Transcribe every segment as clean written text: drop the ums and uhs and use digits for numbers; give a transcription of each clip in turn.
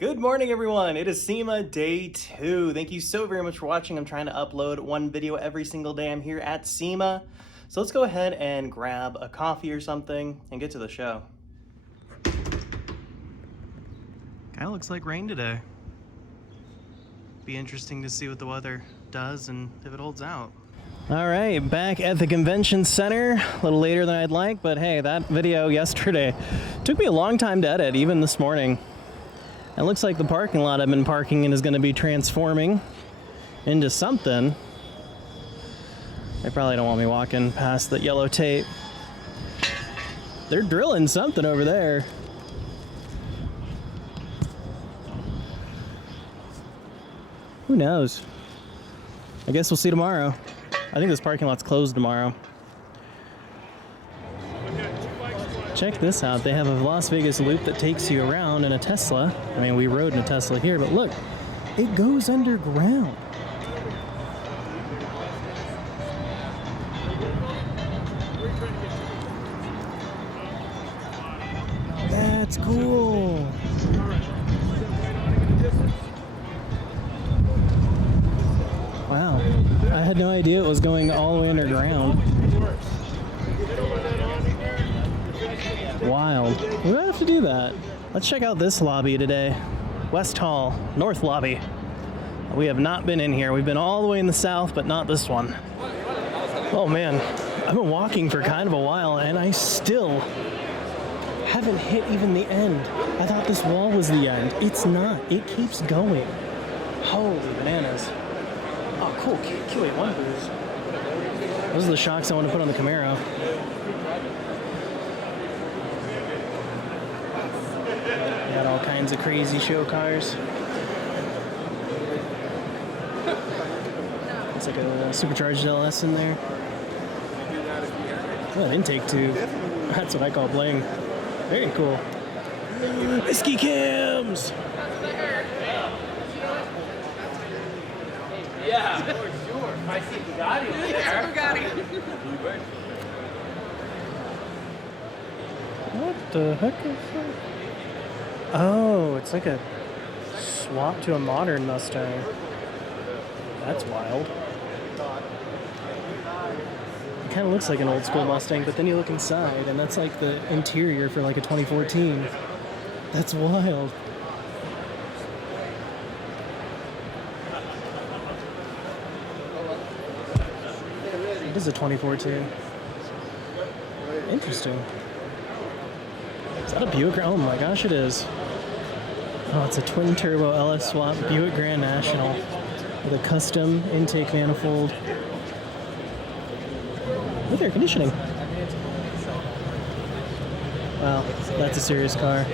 Good morning, everyone. It is SEMA Day 2. Thank you so very much for watching. I'm trying to upload one video every single day. I'm here at SEMA. So let's go ahead and grab a coffee or something and get to the show. Kind of looks like rain today. Be interesting to see what the weather does and if it holds out. All right, back at the convention center. A little later than I'd like, but hey, that video yesterday took me a long time to edit, even this morning. It looks like the parking lot I've been parking in is going to be transforming into something. They probably don't want me walking past the yellow tape. They're drilling something over there. Who knows? I guess we'll see tomorrow. I think this parking lot's closed tomorrow. Check this out. They have a Las Vegas loop that takes you around in a Tesla. I mean, we rode in a Tesla here, but look, it goes underground. That's cool. Wow. I had no idea it was going all the way underground. Wild. We might have to do that. Let's check out this lobby today. Wes Hall, North Lobby. We have not been in here. We've been all the way in the south, but not this one. Oh man, I've been walking for kind of a while and I still haven't hit even the end. I thought this wall was the end. It's not. It keeps going. Holy bananas. Oh cool, QA1 Booth. Those are the shocks I want to put on the Camaro. Got all kinds of crazy show cars. It's like a supercharged LS in there. Oh, an intake tube. That's what I call bling. Very cool. Whiskey cams! Yeah, sure. I see Bugatti over there. Bugatti. What the heck is that? Oh, it's like a swap to a modern Mustang. That's wild. It kind of looks like an old school Mustang, but then you look inside and that's like the interior for like a 2014. That's wild. It is a 2014. Interesting. Is that a Buick? Oh my gosh, it is. Oh, it's a twin turbo LS swap Buick Grand National with a custom intake manifold with air conditioning. Wow, that's a serious car.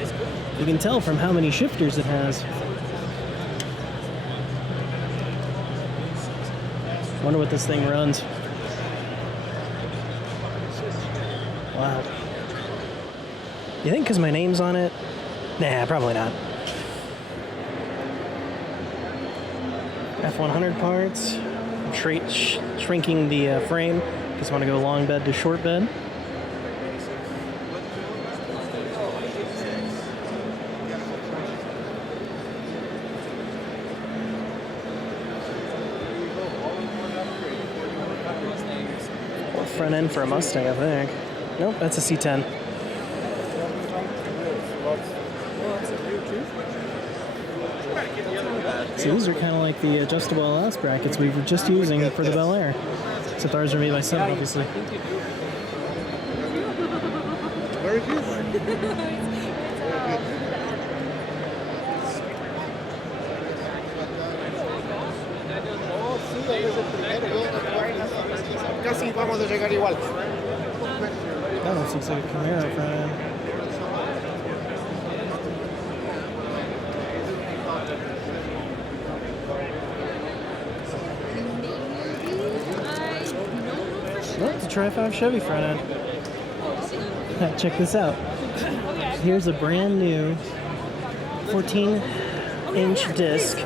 You can tell from how many shifters it has. Wonder what this thing runs. Wow. You think because my name's on it? Nah, probably not. F100 parts. I'm shrinking the frame because I want to go long bed to short bed. Front end for a Mustang, I think. Nope, that's a C10. So these are kind of like the adjustable LS brackets we were just using for the Bel Air. Except ours are made by SEMA, obviously. Very good. Casi vamos a llegar igual. That almost looks like a Camaro front end. Oh, it's a Tri-5 Chevy front end. Check this out. Here's a brand new 14-inch disc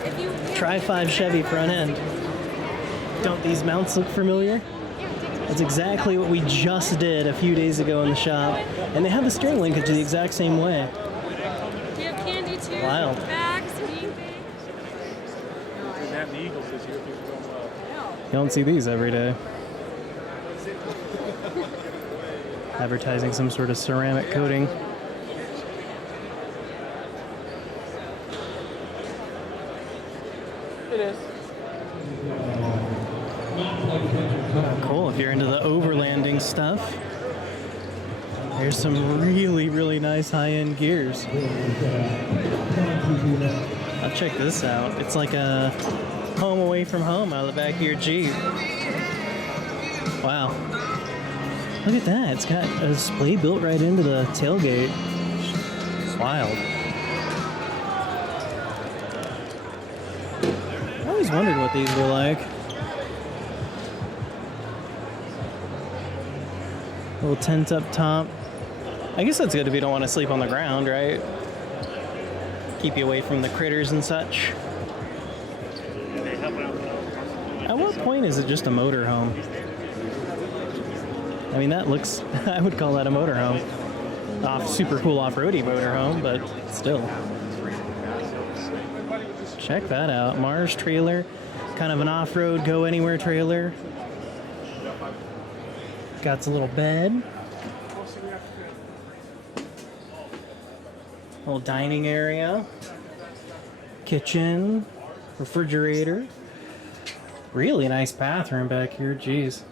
Tri-5 Chevy front end. Don't these mounts look familiar? That's exactly what we just did a few days ago in the shop. And they have the steering linkage the exact same way. Do you have candy too? Wild. Bags? Manhattan Eagles this year. Things are going well. You don't see these every day. Advertising some sort of ceramic coating. It is. Cool, if you're into the overlanding stuff. There's some really, really nice high-end gears. I'll check this out. It's like a home away from home out of the back of your Jeep. Wow. Look at that. It's got a display built right into the tailgate. It's wild. I always wondered what these were like. Little tent up top. I guess that's good if you don't want to sleep on the ground, right? Keep you away from the critters and such. At what point is it just a motorhome? I mean, that looks, I would call that a motorhome. Super cool off-roady motorhome, but still. Check that out. Mars trailer, kind of an off-road, go-anywhere trailer. Got a little bed. Little dining area. Kitchen. Refrigerator. Really nice bathroom back here, jeez.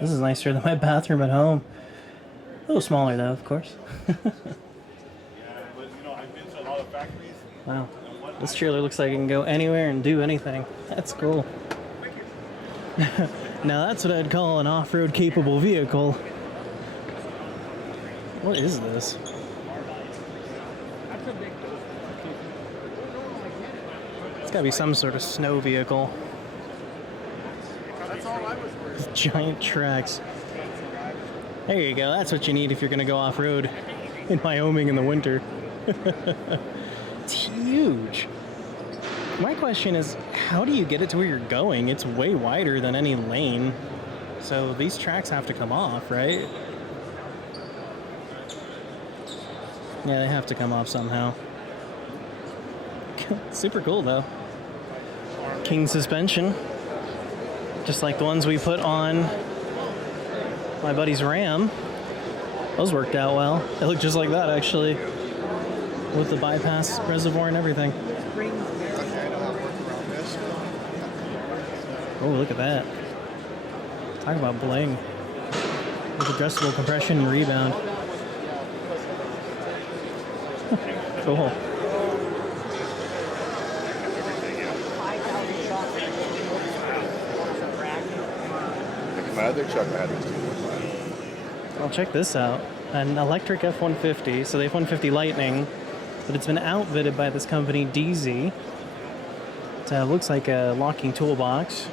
This is nicer than my bathroom at home. A little smaller though, of course. Wow. This trailer looks like it can go anywhere and do anything. That's cool. Now that's what I'd call an off-road capable vehicle. What is this? It's gotta be some sort of snow vehicle. With giant tracks. There you go, that's what you need if you're gonna go off-road in Wyoming in the winter. It's huge. My question is, how do you get it to where you're going? It's way wider than any lane. So these tracks have to come off, right? Yeah, they have to come off somehow. Super cool though. King suspension. Just like the ones we put on my buddy's Ram. Those worked out well. They look just like that actually. With the bypass reservoir and everything. Oh, look at that. Talk about bling. With adjustable compression and rebound. Cool. My other truck I had this too. Well, check this out. An electric F-150, so the F-150 Lightning, but it's been outfitted by this company, DeeZee. It looks like a locking toolbox.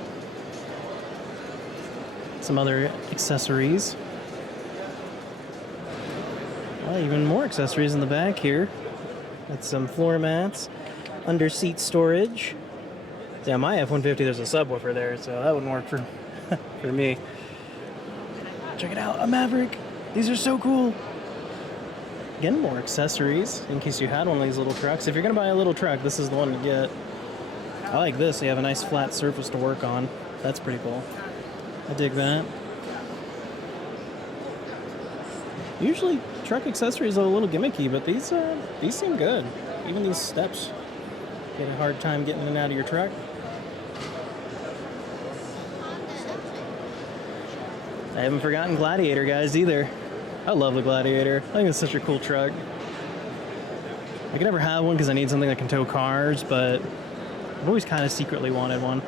Some other accessories. Well, even more accessories in the back here. Got some floor mats, under seat storage. Yeah, my F-150, there's a subwoofer there, so that wouldn't work for, for me. Check it out, a Maverick. These are so cool. Again, more accessories in case you had one of these little trucks. If you're gonna buy a little truck, this is the one to get. I like this, you have a nice flat surface to work on. That's pretty cool. I dig that. Usually truck accessories are a little gimmicky, but these seem good. Even these steps. Get a hard time getting in and out of your truck. I haven't forgotten Gladiator, guys, either. I love the Gladiator. I think it's such a cool truck. I could never have one because I need something that can tow cars, but I've always kind of secretly wanted one.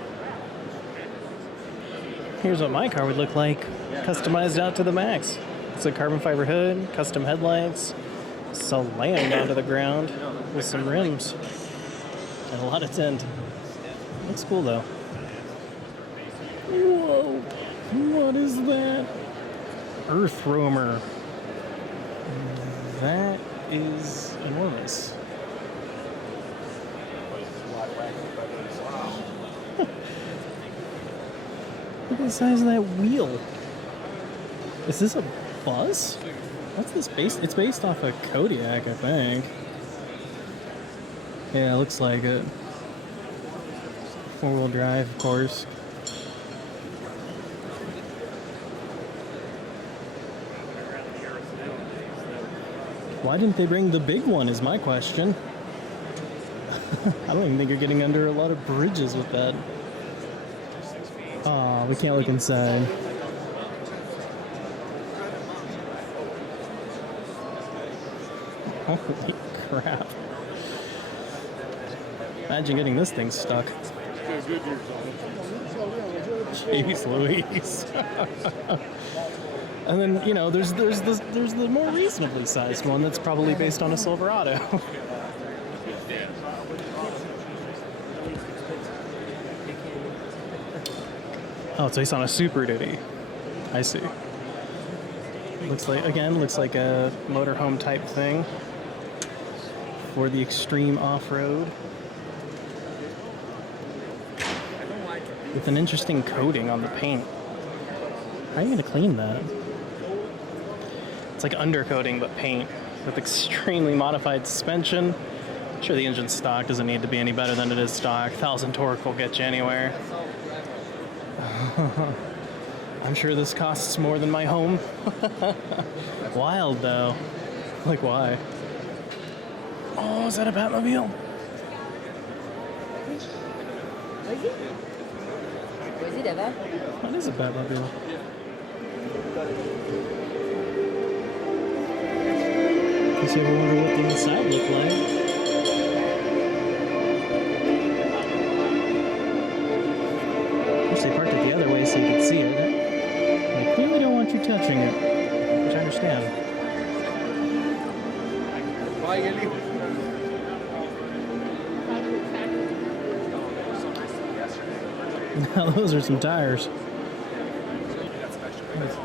Here's what my car would look like, customized out to the max. It's a carbon fiber hood, custom headlights, slammed onto the ground with some rims, and a lot of tint. Looks cool though. Whoa, what is that? Earth roamer. That is enormous. Look at the size of that wheel. Is this a bus? What's this based? It's based off a Kodiak, I think. Yeah, it looks like it. 4-wheel drive, of course. Why didn't they bring the big one is my question. I don't even think you're getting under a lot of bridges with that. Aw, we can't look inside. Holy crap. Imagine getting this thing stuck. Jeez Louise. And then, you know, there's the more reasonably sized one that's probably based on a Silverado. Oh, it's based on a Super Duty. I see. Looks like a motorhome type thing for the extreme off-road. With an interesting coating on the paint. How are you going to clean that? It's like undercoating but paint with extremely modified suspension. I'm sure the engine stock doesn't need to be any better than it is stock. 1,000 torque will get you anywhere. I'm sure this costs more than my home. Wild though. Like why? Oh, is that a Batmobile? What is a Batmobile? Guess you ever wonder what the inside looked like? Wish they parked it the other way so you could see it. They clearly don't want you touching it, which I understand. Now those are some tires.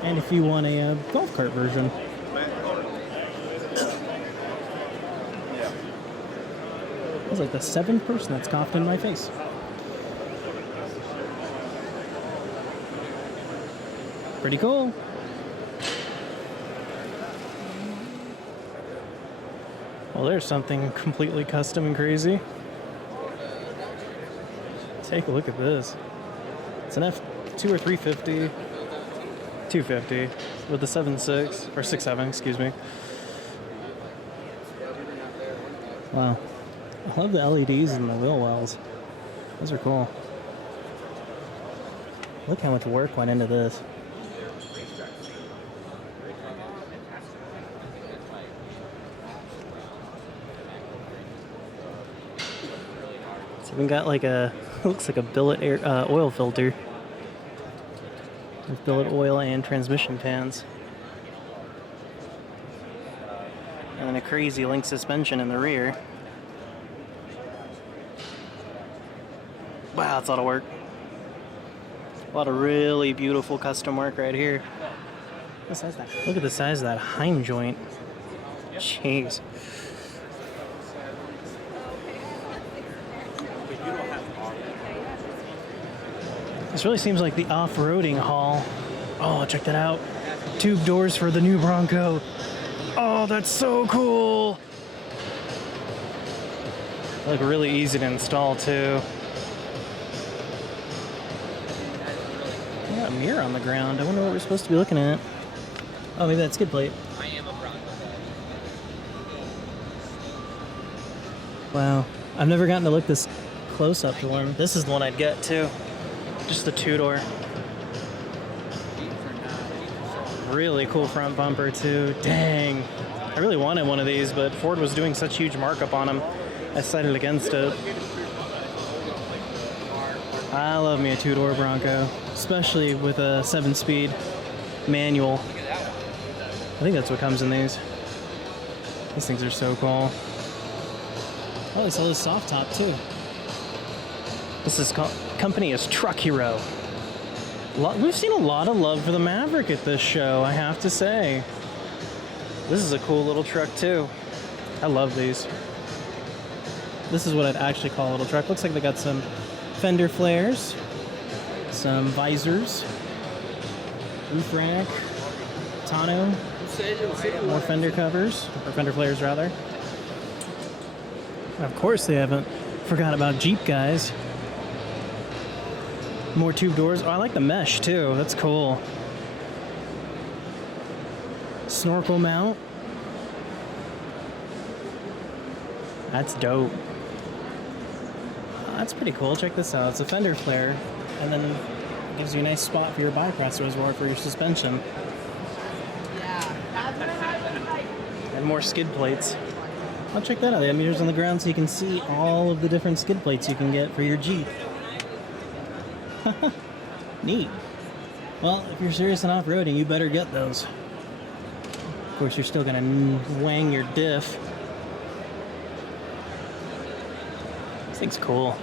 And if you want a golf cart version. That's like the 7th person that's coughed in my face. Pretty cool. Well, there's something completely custom and crazy. Take a look at this. It's an F2 or 350. 250 with the 7.6 or 6.7, excuse me. Wow. I love the LEDs and the wheel wells. Those are cool. Look how much work went into this. It's even got like a, looks like a billet air, oil filter. With billet oil and transmission pans. And then a crazy link suspension in the rear. Wow, that's a lot of work. A lot of really beautiful custom work right here. What size is that? Look at the size of that Heim joint. Jeez. This really seems like the off-roading haul. Oh, check that out. Tube doors for the new Bronco. Oh, that's so cool. They look really easy to install too. Got a mirror on the ground. I wonder what we're supposed to be looking at. Oh, maybe that's skid plate. I am a Bronco. Wow. I've never gotten to look this close up to one. This is the one I'd get too. Just the two-door. Really cool front bumper too. Dang. I really wanted one of these, but Ford was doing such huge markup on them. I decided against it. I love me a two-door Bronco, especially with a 7-speed manual. I think that's what comes in these. These things are so cool. Oh, they sell this soft top too. This is company is Truck Hero. We've seen a lot of love for the Maverick at this show, I have to say. This is a cool little truck too. I love these. This is what I'd actually call a little truck. Looks like they got some fender flares, some visors, roof rack, tonneau, more fender covers, or fender flares rather. And of course they haven't forgot about Jeep guys. More tube doors. Oh, I like the mesh too. That's cool. Snorkel mount. That's dope. That's pretty cool. Check this out. It's a fender flare, and then it gives you a nice spot for your bypass reservoir for your suspension. And more skid plates. I'll check that out. They have meters on the ground so you can see all of the different skid plates you can get for your Jeep. Neat. Well, if you're serious on off-roading, you better get those. Of course, you're still gonna wang your diff. This thing's cool.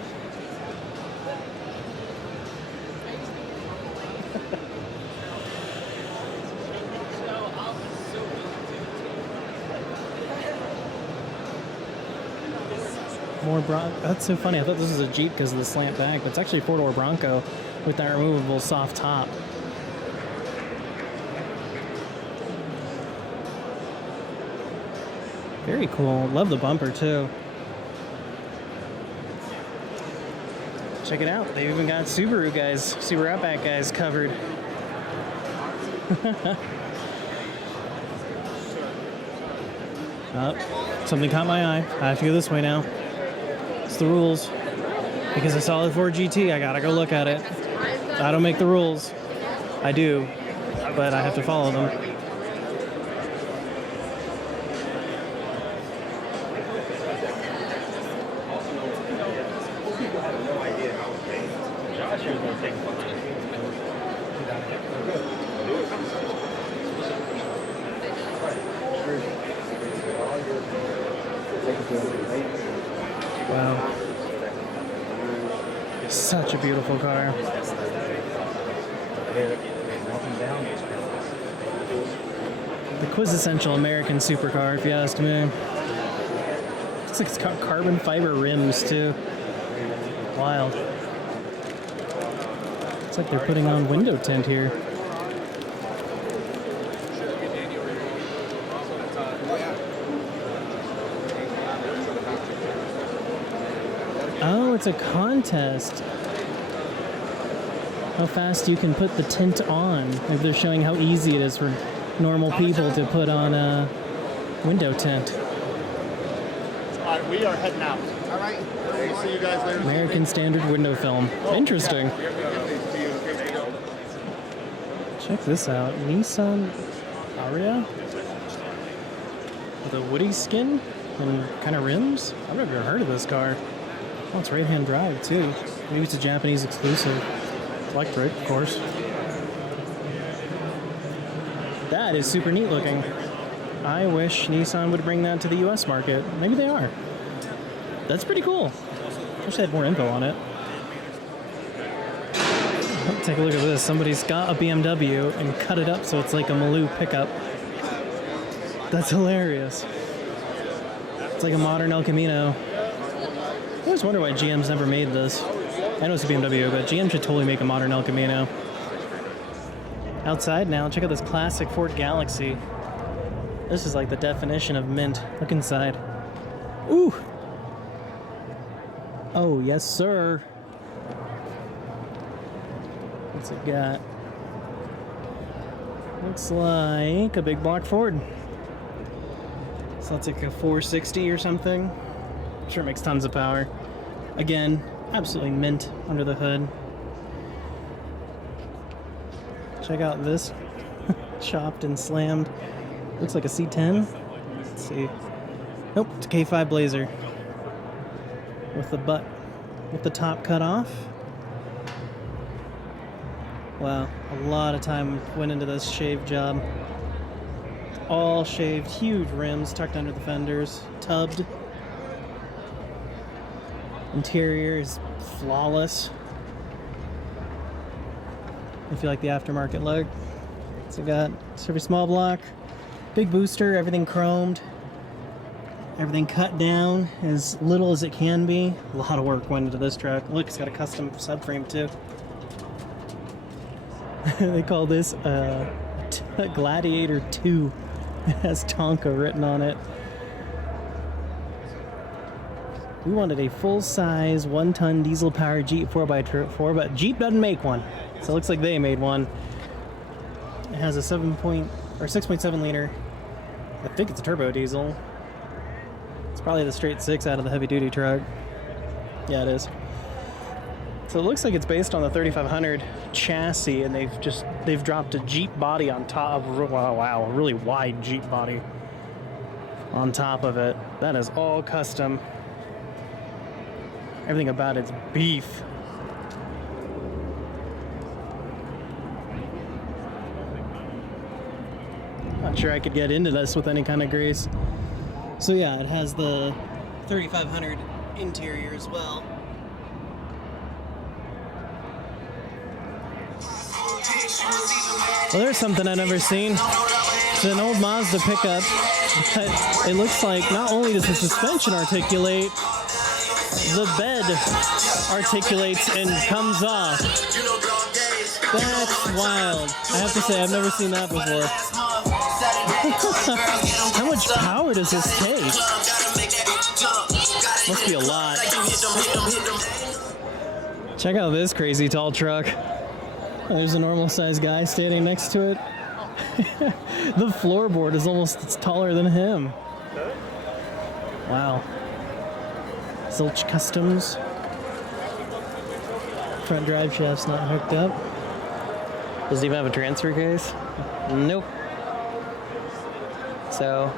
More That's so funny. I thought this was a Jeep because of the slant back, but it's actually a four-door Bronco with that removable soft top. Very cool. Love the bumper too. Check it out. They've even got Subaru guys, Subaru Outback guys covered. Oh, something caught my eye. I have to go this way now. It's the rules. Because I saw the Ford GT, I gotta go look at it. I don't make the rules. I do, but I have to follow them. Wow. Such a beautiful car. The quintessential American supercar, if you ask me. Looks like it's got carbon fiber rims, too. Wild. Looks like they're putting on window tint here. Oh, it's a contest. How fast you can put the tint on. Maybe they're showing how easy it is for normal people to put on a window tint. All right, we are heading out. All right. We'll see you guys later. American Standard window film. Interesting. Check this out. Nissan Ariya. With a woody skin and kind of rims. I've never heard of this car. Oh, it's right-hand drive, too. Maybe it's a Japanese exclusive. Electric, of course. That is super neat looking. I wish Nissan would bring that to the US market. Maybe they are. That's pretty cool. Wish they had more info on it. Oh, take a look at this. Somebody's got a BMW and cut it up so it's like a Maloo pickup. That's hilarious. It's like a modern El Camino. I always wonder why GM's never made this. I know it's a BMW, but GM should totally make a modern El Camino. Outside now, check out this classic Ford Galaxy. This is like the definition of mint. Look inside. Ooh! Oh, yes, sir. What's it got? Looks like a big block Ford. So that's like a 460 or something. I'm sure it makes tons of power. Again, absolutely mint under the hood. Check out this. Chopped and slammed. Looks like a C10. Let's see. Nope, it's a K5 Blazer. With the top cut off. Wow, a lot of time went into this shave job. All shaved, huge rims tucked under the fenders, tubbed. Interior is flawless. If you like the aftermarket look. So got Chevy small block, big booster, everything chromed, everything cut down as little as it can be. A lot of work went into this truck. Look, it's got a custom subframe too. They call this Gladiator 2. It has Tonka written on it. We wanted a full-size, 1-ton diesel-powered Jeep 4x4, but Jeep doesn't make one. So it looks like they made one. It has a 6.7 liter. I think it's a turbo diesel. It's probably the straight 6 out of the heavy-duty truck. Yeah, it is. So it looks like it's based on the 3500 chassis, and they've dropped a Jeep body on top of, wow, a really wide Jeep body on top of it. That is all custom. Everything about it's beef. Not sure I could get into this with any kind of grace. So yeah, it has the 3500 interior as well. Well, there's something I've never seen. It's an old Mazda pickup, but it looks like not only does the suspension articulate, the bed articulates and comes off. That's wild. I have to say, I've never seen that before. How much power does this take? Must be a lot. Check out this crazy tall truck. There's a normal sized guy standing next to it. The floorboard is almost taller than him. Wow. Zilch Customs. Front drive shaft's not hooked up. Does it even have a transfer case? Nope. So,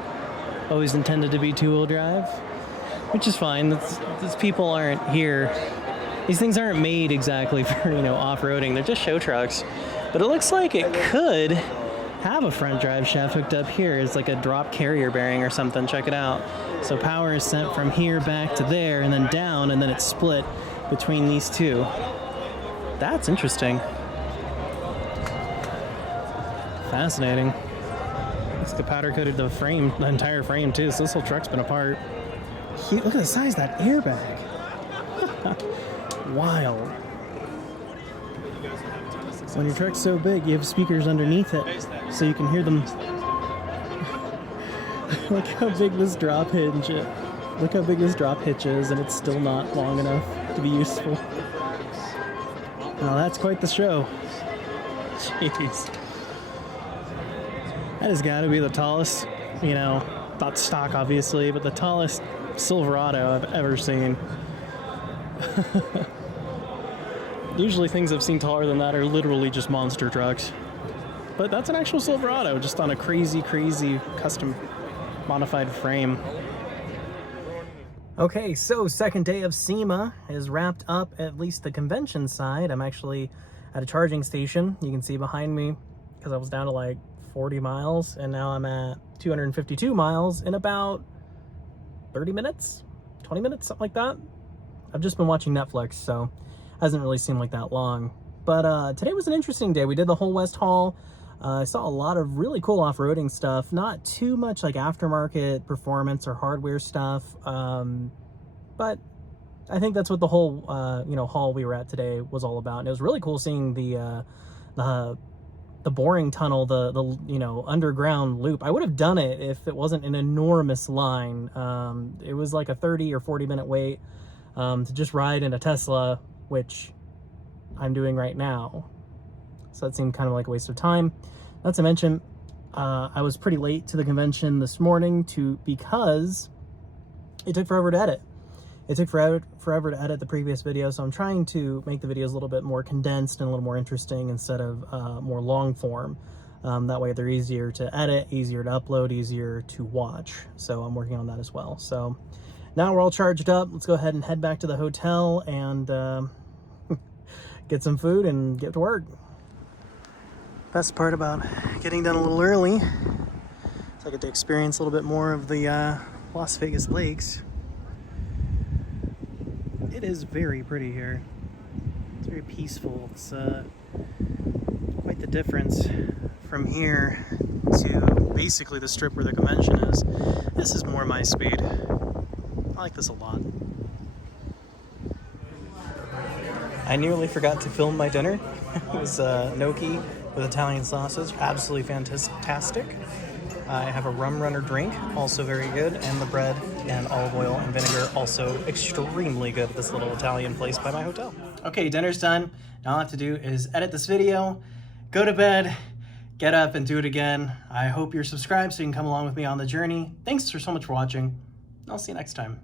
always intended to be two-wheel drive, which is fine. These people aren't here. These things aren't made exactly for, off-roading. They're just show trucks. But it looks like it could have a front drive shaft hooked up here. It's like a drop carrier bearing or something. Check it out. So power is sent from here back to there and then down, and then it's split between these two. That's interesting. Fascinating. Looks like powder coated the frame, the entire frame too, so this whole truck's been apart. Look at the size of that airbag. Wild. When your truck's so big, you have speakers underneath it, so you can hear them. Look how big this drop hinge is. Look how big this drop hitch is, and it's still not long enough to be useful. Now that's quite the show. Jeez. That has got to be the tallest, not stock obviously, but the tallest Silverado I've ever seen. Usually things I've seen taller than that are literally just monster trucks. But that's an actual Silverado, just on a crazy, crazy custom modified frame. Okay, so second day of SEMA is wrapped up, at least the convention side. I'm actually at a charging station. You can see behind me, because I was down to like 40 miles, and now I'm at 252 miles in about 30 minutes, 20 minutes, something like that. I've just been watching Netflix, so hasn't really seemed like that long. But today was an interesting day. We did the whole Wes Hall. I saw a lot of really cool off-roading stuff, not too much like aftermarket performance or hardware stuff, but I think that's what the whole hall we were at today was all about. And it was really cool seeing the boring tunnel, the underground loop. I would have done it if it wasn't an enormous line. It was like a 30 or 40 minute wait to just ride in a Tesla, which I'm doing right now. So that seemed kind of like a waste of time. Not to mention, I was pretty late to the convention this morning because it took forever to edit. It took forever to edit the previous video, so I'm trying to make the videos a little bit more condensed and a little more interesting instead of more long form. That way they're easier to edit, easier to upload, easier to watch. So I'm working on that as well. So now we're all charged up. Let's go ahead and head back to the hotel and get some food and get to work. Best part about getting done a little early is I get to experience a little bit more of the Las Vegas lakes. It is very pretty here. It's very peaceful. It's quite the difference from here to basically the strip where the convention is. This is more my speed. I like this a lot. I nearly forgot to film my dinner. It was gnocchi with Italian sausage. Absolutely fantastic. I have a rum runner drink, also very good, and the bread and olive oil and vinegar, also extremely good at this little Italian place by my hotel. Okay, dinner's done. Now all I have to do is edit this video, go to bed, get up and do it again. I hope you're subscribed so you can come along with me on the journey. Thanks so much for watching. I'll see you next time.